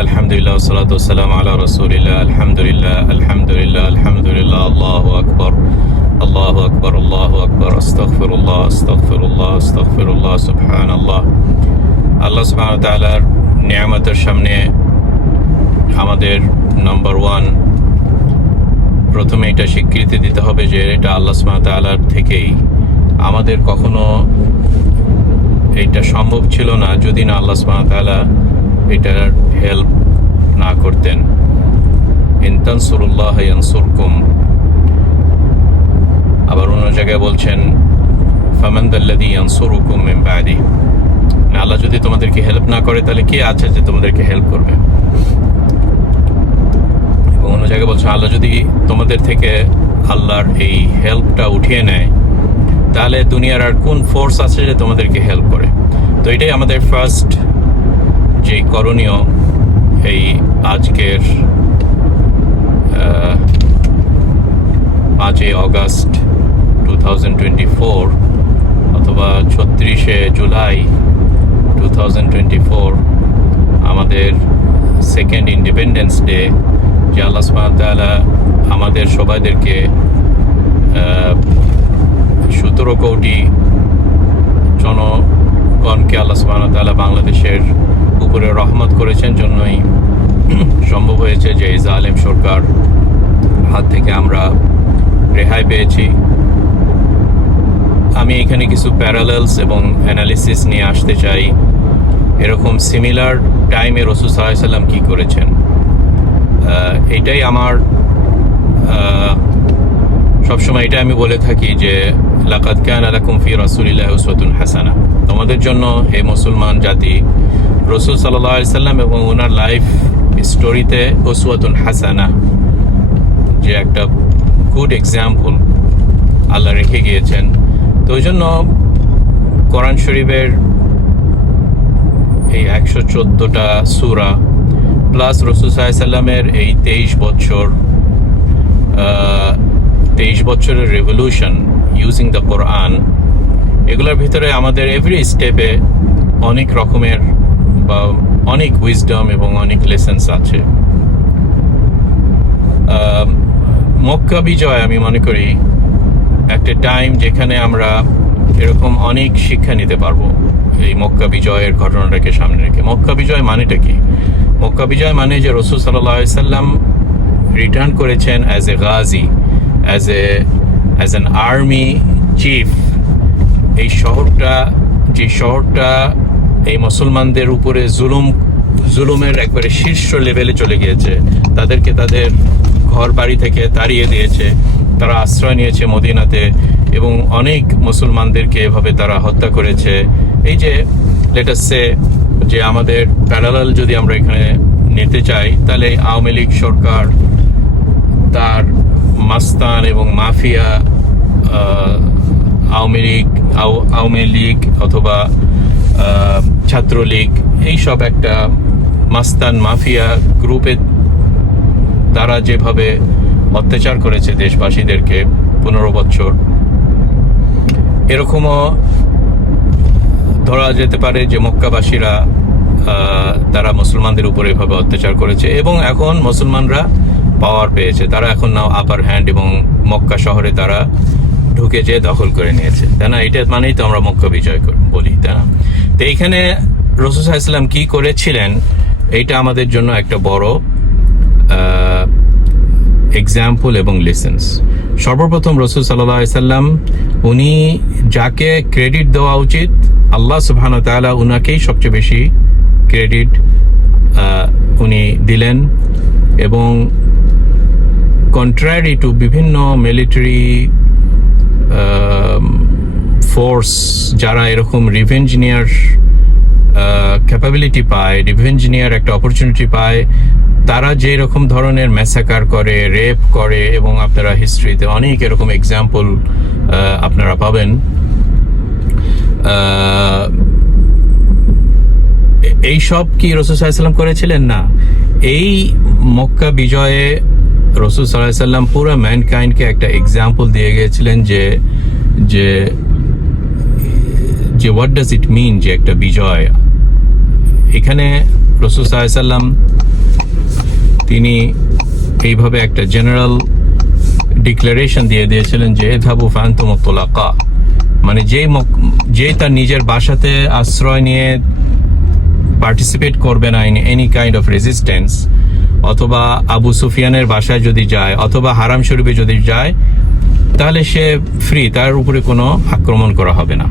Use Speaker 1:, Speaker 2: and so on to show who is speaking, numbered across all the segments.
Speaker 1: আলহামদুলিল্লাহ আলহামদুলিল্লাহ সালাতাম আলা রসুলিল্লাহ আলহামদুলিল্লাহ আলহামদুলিল্লাহ আলহামদুলিল্লাহ আল্লাহ আকবর আল্লাহ আকবর আল্লাহ আকবর আস্তফিরুল্লাহ আস্তফিরুল্লাহ আস্তফিরুল্লাহ সুবহান আল্লাহ আল্লাহ সুবহান তালার নিয়ামতের সামনে আমাদের নাম্বার ওয়ান প্রথমে এটা স্বীকৃতি দিতে হবে যে এটা আল্লাহ সুবহান তালার থেকেই। আমাদের কখনো এটা সম্ভব ছিল না যদি না আল্লাহ সুবহান তাআলা এটার হেল্প না করতেন। ইনতানসুরুল্লাহ ইয়ানসুরকুম। আবার অন্য জায়গায় বলছেন ফামান্দাল্লাযী ইয়ানসুরুকুম মিন বাদি। না আল্লাহ যদি তোমাদেরকে হেল্প না করে, তাহলে কে আছে যে তোমাদেরকে হেল্প করবে? এবং অন্য জায়গায় বলছেন আল্লাহ যদি তোমাদের থেকে আল্লাহর এই হেল্পটা উঠিয়ে নেয়, তাহলে দুনিয়ার আর কোন ফোর্স আছে যে তোমাদেরকে হেল্প করে? তো এটাই আমাদের ফার্স্ট যে করণীয় এই আজকের পাঁচই August two thousand twenty four অথবা ছত্রিশে July two thousand twenty four আমাদের সেকেন্ড ইন্ডিপেন্ডেন্স ডে যে আল্লাহ সুবহানাহু আমাদের সবাইদেরকে সতেরো কোটি জনগণকে আল্লাহ সুবহানাহু বাংলাদেশের উপরে রহমত করেছেন জন্যই সম্ভব হয়েছে যে এই জালেম সরকার হাত থেকে আমরা রেহাই পেয়েছি। আমি এখানে কিছু প্যারালেলস এবং অ্যানালিসিস নিয়ে আসতে চাই। এরকম সিমিলার টাইমে রসুল সাল্লাহ সাল্লাম কী করেছেন? এটাই আমার সবসময় এটা আমি বলে থাকি যে লাকাত কান আলাকুম ফি রাসূলিল্লাহি উসওয়াতুন হাসানা। তোমাদের জন্য হে মুসলমান জাতি রসুল সাল্লাম এবং ওনার লাইফ স্টোরিতে উসওয়াতুন হাসানা, যে একটা গুড এক্সাম্পল আল্লাহ রেখে গিয়েছেন। তো ওই জন্য কোরআন শরীফের এই একশো চোদ্দোটা সুরা প্লাস রসুল সাল্লামের এই তেইশ বছর তেইশ বছরের রেভলিউশন ইউজিং দ্য কোরআন এগুলোর ভিতরে আমাদের এভরি স্টেপে অনেক রকমের বা অনেক উইজডম এবং অনেক লেসেন্স আছে। মক্কা বিজয় আমি মনে করি একটা টাইম যেখানে আমরা এরকম অনেক শিক্ষা নিতে পারব এই মক্কা বিজয়ের ঘটনাটাকে সামনে রেখে। মক্কা বিজয় মানেটা কি? মক্কা বিজয় মানে যে রসুল সাল্লাহ সাল্লাম রিটার্ন করেছেন as a Gazi as a as an army chief এই শহরটা, যে শহরটা এই মুসলমানদের উপরে জুলুম, জুলুমের একবারে শীর্ষ লেভেলে চলে গিয়েছে। তাদেরকে তাদের ঘর বাড়ি থেকে তাড়িয়ে দিয়েছে। তারা আশ্রয় নিয়েছে মদিনাতে এবং অনেক মুসলমানদেরকে এভাবে তারা হত্যা করেছে। এই যে লেটাসে যে আমাদের প্যারালাল যদি আমরা এখানে নিতে চাই, তাহলে আওয়ামী লীগ সরকার তার মাস্তান এবং মাফিয়া আওয়ামী লীগ, আও- আওয়ামী লীগ অথবা ছাত্রলীগ, এইসব একটা মাস্তান মাফিয়া গ্রুপের দ্বারা যেভাবে অত্যাচার করেছে দেশবাসীদেরকে পনেরো বছর, এরকমও ধরা যেতে পারে যে মক্কাবাসীরা তারা মুসলমানদের উপরে এভাবে অত্যাচার করেছে এবং এখন মুসলমানরা পাওয়ার পেয়েছে। তারা এখন নাও আপার হ্যান্ড এবং মক্কা শহরে তারা ঢুকে যেয়ে দখল করে নিয়েছে। তাই না? এটা মানেই তো আমরা মক্কা বিজয় বলি, তাই না? তো এইখানে রসুল ইসলাম কি করেছিলেন, এইটা আমাদের জন্য একটা বড় এক্সাম্পল এবং লেসেন্স সর্বপ্রথম রসুল সাল্লাহ সাল্লাম উনি যাকে ক্রেডিট দেওয়া উচিত, আল্লাহ সুবহান তাআলা উনাকেই সবচেয়ে বেশি ক্রেডিট উনি দিলেন এবং কন্ট্রারি টু বিভিন্ন মিলিটারি ফোর্স যারা এরকম রিভেঞ্জ নেওয়ার ক্যাপাবিলিটি পায় রিভেঞ্জ নেওয়ার একটা অপরচুনিটি পায়, তারা যে এরকম ধরনের ম্যাসাকার করে রেপ করে এবং আপনারা হিস্ট্রিতে অনেক এরকম এক্সাম্পল আপনারা পাবেন। এই সব কি রসুল সাল্লাম করেছিলেন? না। এই মক্কা বিজয়ে রসুল সাল্লাম পুরো ম্যানকাইন্ডকে একটা এক্সাম্পল দিয়ে গিয়েছিলেন যে যে যে হোয়াট ডাজ ইট মিন যে একটা বিজয়? এখানে রসুল সাল্লাম তিনি এইভাবে একটা জেনারেল ডিক্লারেশন দিয়ে দিয়েছিলেন যে ধাবু ফান্তুম তোলাকা মানে যেই যেই তার নিজের বাসাতে আশ্রয় নিয়ে পার্টিসিপেট করবে না in any kind of resistance অথবা আবু সুফিয়ানের বাসায় যদি যায়, অথবা হারাম শরীফে যদি যায়, তাহলে সে ফ্রি তার উপরে কোনো আক্রমণ করা হবে না।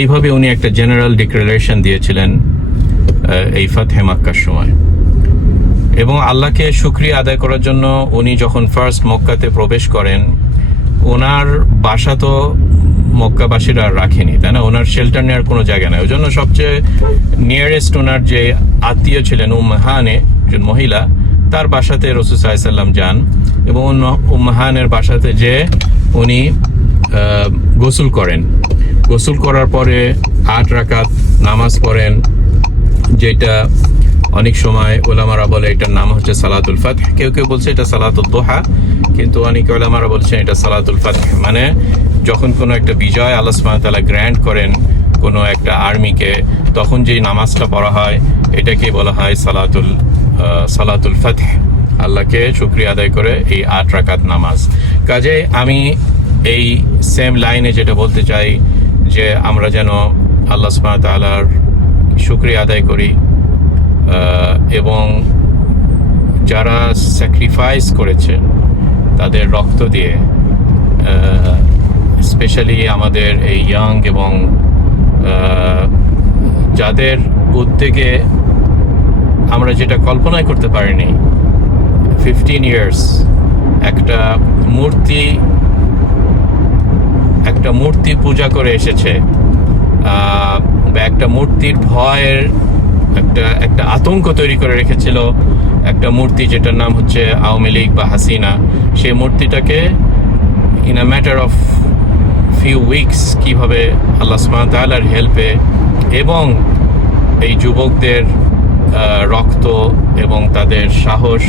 Speaker 1: এইভাবে উনি একটা জেনারেল ডিক্লারেশন দিয়েছিলেন এই ফাতহে মাক্কার সময়। এবং আল্লাহকে শুক্রিয়া আদায় করার জন্য উনি যখন ফার্স্ট মক্কাতে প্রবেশ করেন, ওনার বাসা তো মক্কাবাসীরা রাখেনি, তাই না? ওনার শেল্টার নেওয়ার কোনো জায়গা নাই। ওই জন্য সবচেয়ে নিয়ারেস্ট ওনার যে আত্মীয় ছিলেন উম্মাহানে একজন মহিলা, তার বাসাতে রসুল সাল্লাম যান এবং উম্মাহানের বাসাতে যে উনি গোসল করেন। গোসল করার পরে আট রাকাত নামাজ পড়েন, যেটা অনেক সময় ওলামারা বলে এটার নাম হচ্ছে সালাতুল ফাতহ। কেউ কেউ বলছে এটা সালাতুল দোহা, কিন্তু অনেক ওলামারা বলছেন এটা সালাতুল ফাতহ। মানে যখন কোনো একটা বিজয় ওয়া তাআলা গ্র্যান্ড করেন কোনো একটা আর্মিকে, তখন যেই নামাজটা পড়া হয়, এটাকে বলা হয় সালাতুল সালাতুল ফাতহ। আল্লাহকে শুক্রিয়া আদায় করে এই আট রাকাত নামাজ। কাজে আমি এই সেম লাইনে যেটা বলতে চাই যে আমরা যেন আল্লাহ সুবহানাহু ওয়া তাআলার শুক্রিয়া আদায় করি এবং যারা স্যাক্রিফাইস করেছে তাদের রক্ত দিয়ে স্পেশালি আমাদের এই ইয়াং এবং যাদের উদ্যোগে আমরা যেটা কল্পনাই করতে পারিনি ফিফটিন ইয়ার্স একটা মূর্তি একটা মূর্তি পূজা করে এসেছে। বা একটা মূর্তির ভয়ের একটা একটা আতঙ্ক তৈরি করে রেখেছিল একটা মূর্তি যেটার নাম হচ্ছে আওয়ামী লীগ বা হাসিনা। সেই মূর্তিটাকে in a matter of few weeks কীভাবে আল্লাহ ওয়া হেল্পে এবং এই যুবকদের রক্ত এবং তাদের সাহস,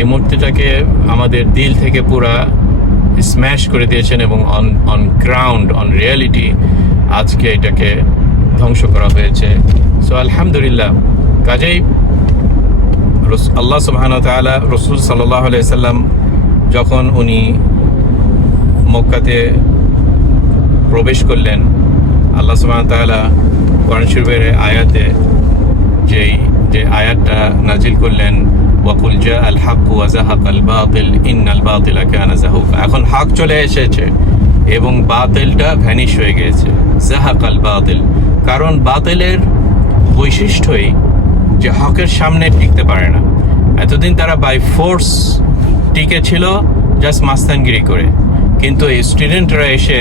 Speaker 1: এই মূর্তিটাকে আমাদের দিল থেকে পুরা স্ম্যাশ করে দিয়েছেন এবং on on ground on reality আজকে এটাকে ধ্বংস করা হয়েছে। সো আলহামদুলিল্লাহ, কাজেই আল্লাহ সুবহান তাআলা রসুল সাল্লাহ সাল্লাম যখন উনি মক্কাতে প্রবেশ করলেন, আল্লাহ সুবহান তাআলা কোরআন শরীফের আয়াতে যেই, যে আয়াতটা নাজিল করলেন ওয়াকুল জা আল হক ওয়া জাহাক আল বাতিল ইন্নাল বাতিলা কানা জাহুকা এখন হক চলে এসেছে এবং বাতিলটা ভ্যানিশ হয়ে গিয়েছে। জাহাক আল বাতিল কারণ বাতিলের বৈশিষ্ট্যই যে হকের সামনে টিকতে পারে না। এতদিন তারা বাই ফোর্স টিকে ছিল জাস্ট মাস্তানগিরি করে। কিন্তু এই স্টুডেন্টরা এসে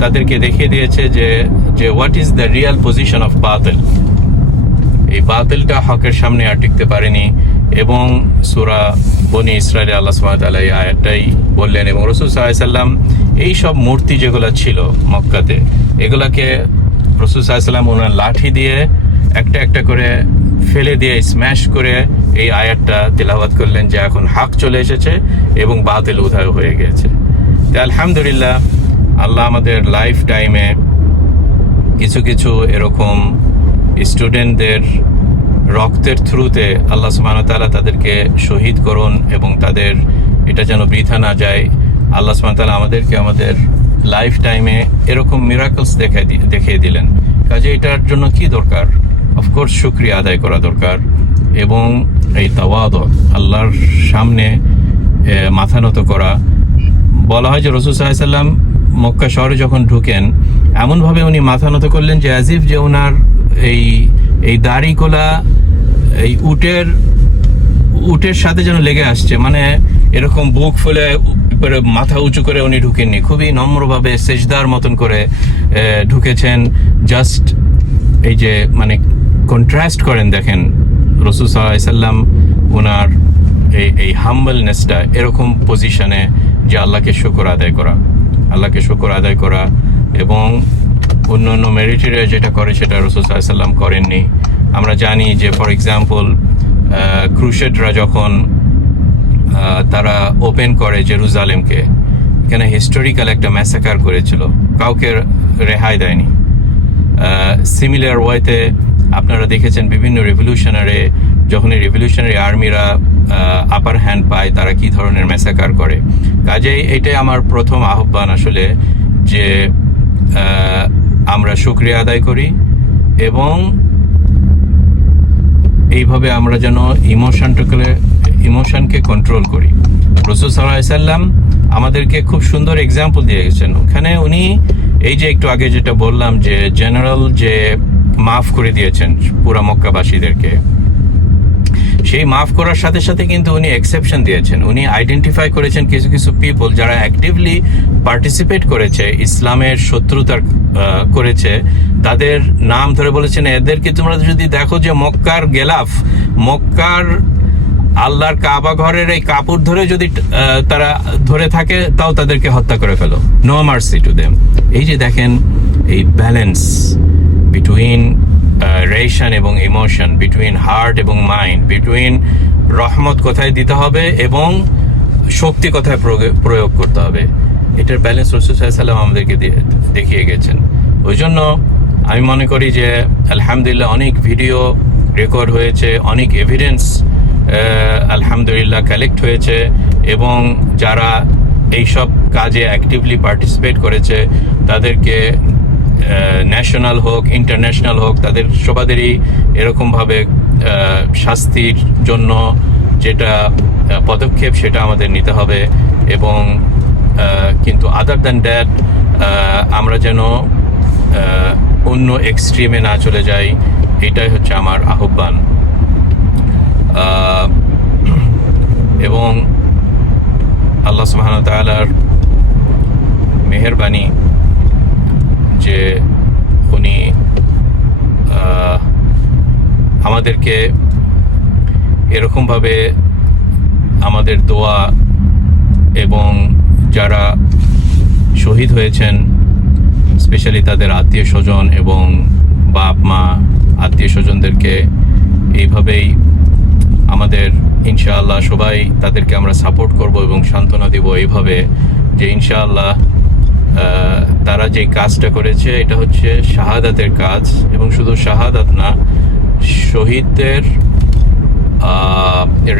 Speaker 1: তাদেরকে দেখিয়ে দিয়েছে যে যে what is the real position of বাতিল? এই বাতিলটা হকের সামনে আর টিকতে পারেনি। এবং সুরা বনি ইসরায়েল আল্লাহ সুবহানাহু এই আয়াতটাই বললেন এবং রসুল সাল্লাম এই সব মূর্তি যেগুলো ছিল মক্কাতে, এগুলাকে রসুল সাল্লাম ওনার লাঠি দিয়ে একটা একটা করে ফেলে দিয়ে স্ম্যাশ করে এই আয়াতটা তেলাওয়াত করলেন যে এখন হাক চলে এসেছে এবং বাতিল উধায় হয়ে গেছে। তো আলহামদুলিল্লাহ, আল্লাহ আমাদের লাইফ টাইমে কিছু কিছু এরকম স্টুডেন্টদের রক্তের থ্রুতে আল্লাহ ওয়া তাদেরকে শহীদ করুন এবং তাদের এটা যেন বৃথা না যায়। আল্লাহ ওয়া আমাদেরকে আমাদের লাইফ টাইমে এরকম মিরাকলস দেখাই দি- দেখিয়ে দিলেন। কাজে এটার জন্য কি দরকার? অফকোর্স শুক্রিয়া আদায় করা দরকার। এবং এই তাওয়াদ, আল্লাহর সামনে মাথা নত করা। বলা হয় যে রসুল সাল্লাম মক্কা শহরে যখন ঢুকেন, এমনভাবে উনি মাথা নত করলেন যে আজিফ যে ওনার এই এই দাড়িগুলা, এই উটের উটের সাথে যেন লেগে আসছে মানে এরকম বুক ফুলে মাথা উঁচু করে উনি ঢুকেননি। খুবই নম্রভাবে সেজদার মতন করে ঢুকেছেন। জাস্ট এই যে মানে কন্ট্রাস্ট করেন দেখেন, রসুল সাল্লাম ওনার এই এই হাম্বলনেসটা এরকম পজিশনে যে আল্লাহকে শুকর আদায় করা, আল্লাহকে শুকর আদায় করা এবং অন্য অন্য মেরিটেরিয়া যেটা করে সেটা রসুল সাল্লাম করেননি। আমরা জানি যে ফর এক্সাম্পল ক্রুশেডরা যখন তারা ওপেন করে জেরুজালেমকে, এখানে হিস্টোরিক্যাল একটা ম্যাসাকার করেছিল। কাউকে রেহাই দেয়নি। সিমিলার ওয়েতে আপনারা দেখেছেন বিভিন্ন রেভলিউশনারে যখন এই রেভলিউশনারি আর্মিরা আপার হ্যান্ড পায়, তারা কি ধরনের ম্যাসাকার করে। কাজেই এটাই আমার প্রথম আহ্বান আসলে যে আমরা শুক্রিয়া আদায় করি এবং এইভাবে আমরা যেন ইমোশনটাকে, ইমোশনকে কন্ট্রোল করি। রসুল সাল্লাম আমাদেরকে খুব সুন্দর এক্সাম্পল দিয়ে গেছেন। ওখানে উনি এই যে একটু আগে যেটা বললাম যে জেনারেল যে মাফ করে দিয়েছেন পুরা মক্কাবাসীদেরকে। সেই মাফ করার সাথে সাথে কিন্তু উনি এক্সেপশন দিয়েছেন। উনি আইডেন্টিফাই করেছেন কিছু কিছু পিপল যারা অ্যাক্টিভলি পার্টিসিপেট করেছে ইসলামের শত্রুতার আহ, করেছে। তাদের নাম ধরে বলেছেন এদেরকে তোমরা যদি দেখো যে মক্কার গেলাফ মক্কার আল্লাহর কাবা ঘরের এই কাপড় ধরে যদি তারা ধরে থাকে তাও তাদেরকে হত্যা করে ফেলো। নো মার্সি টু দেম এই যে দেখেন এই ব্যালেন্স বিটুইন রেশন এবং ইমোশন বিটুইন হার্ট এবং মাইন্ড বিটুইন রহমত কোথায় দিতে হবে এবং শক্তি কোথায় প্রয়োগ- করতে হবে। এটার ব্যালেন্স রসুল সাল্লাম আমাদেরকে দেখিয়ে গেছেন। ওই জন্য আমি মনে করি যে, আলহামদুলিল্লাহ অনেক ভিডিও রেকর্ড হয়েছে, অনেক এভিডেন্স আলহামদুলিল্লাহ কালেক্ট হয়েছে এবং যারা এইসব কাজে অ্যাক্টিভলি পার্টিসিপেট করেছে, তাদেরকে ন্যাশনাল হোক ইন্টারন্যাশনাল হোক, তাদের সবাদেরই এরকমভাবে শাস্তির জন্য যেটা পদক্ষেপ সেটা আমাদের নিতে হবে এবং কিন্তু আদার দ্যান দ্যাট আমরা যেন অন্য এক্সট্রিমে না চলে যাই, এটাই হচ্ছে আমার আহ্বান। এবং আল্লাহ সুবহানাহু ওয়া তাআলার মেহেরবানি যে উনি আমাদেরকে এরকমভাবে আমাদের দোয়া এবং যারা শহীদ হয়েছেন, স্পেশালি তাদের আত্মীয় স্বজন এবং বাপ, মা, আত্মীয় স্বজনদেরকে এইভাবেই আমাদের, ইনশাআল্লাহ সবাই তাদেরকে আমরা সাপোর্ট করব এবং সান্ত্বনা দিব এইভাবে যে ইনশাআল্লাহ তারা যে কাজটা করেছে, এটা হচ্ছে শাহাদাতের কাজ এবং শুধু শাহাদাত না, শহীদদের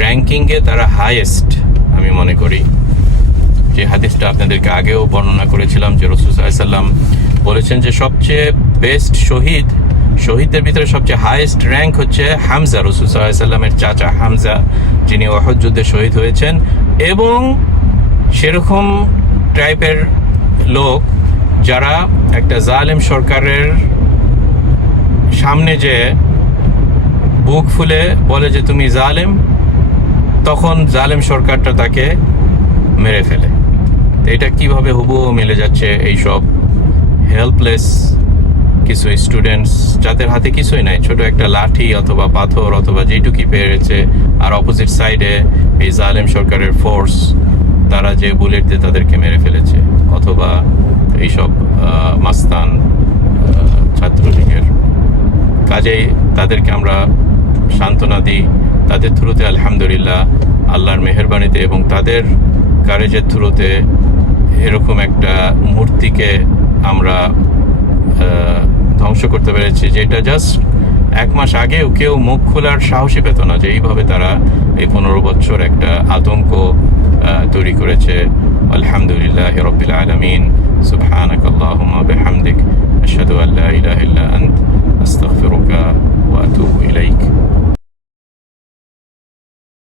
Speaker 1: র্যাঙ্কিংয়ে তারা হাইয়েস্ট আমি মনে করি। যে হাদিসটা আপনাদেরকে আগেও বর্ণনা করেছিলাম যে রসুল সাল্লাম বলেছেন যে সবচেয়ে বেস্ট শহীদ, শহীদদের ভিতরে সবচেয়ে হাইয়েস্ট র্যাঙ্ক হচ্ছে হামজা, রসুল সাল্লামের চাচা হামজা, যিনি অহদ যুদ্ধে শহীদ হয়েছেন এবং সেরকম টাইপের লোক যারা একটা জালেম সরকারের সামনে যে বুক ফুলে বলে যে তুমি জালেম, তখন জালেম সরকারটা তাকে মেরে ফেলে। এটা কীভাবে হুবহু মিলে যাচ্ছে এইসব হেল্পলেস কিছু স্টুডেন্টস যাদের হাতে কিছুই নাই, ছোট একটা লাঠি অথবা পাথর অথবা যেটুকি পেরেছে, আর অপোজিট সাইডে এই জালেম সরকারের ফোর্স তারা যে বুলেট দিয়ে তাদেরকে মেরে ফেলেছে। অথবা এইসব মাস্তান ছাত্রলীগের। কাজেই তাদেরকে আমরা সান্ত্বনা দিই। তাদের থ্রুতে আলহামদুলিল্লাহ আল্লাহর মেহরবানিতে এবং তাদের কারেজের থ্রুতে এরকম একটা মূর্তিকে আমরা ধ্বংস করতে পেরেছি, যেটা জাস্ট এক মাস আগেও কেউ মুখ খোলার সাহসী পেত না যে এইভাবে তারা এই পনেরো বছর একটা আতঙ্ক তৈরি করেছে আলহামদুলিল্লাহ রবিল আলমিন সুবহানাক আল্লাহুমা বিহামদিক আশহাদু আল্লা ইলাহা ইল্লা আন্ত আস্তাগফিরুকা ওয়া আতুবু ইলাইক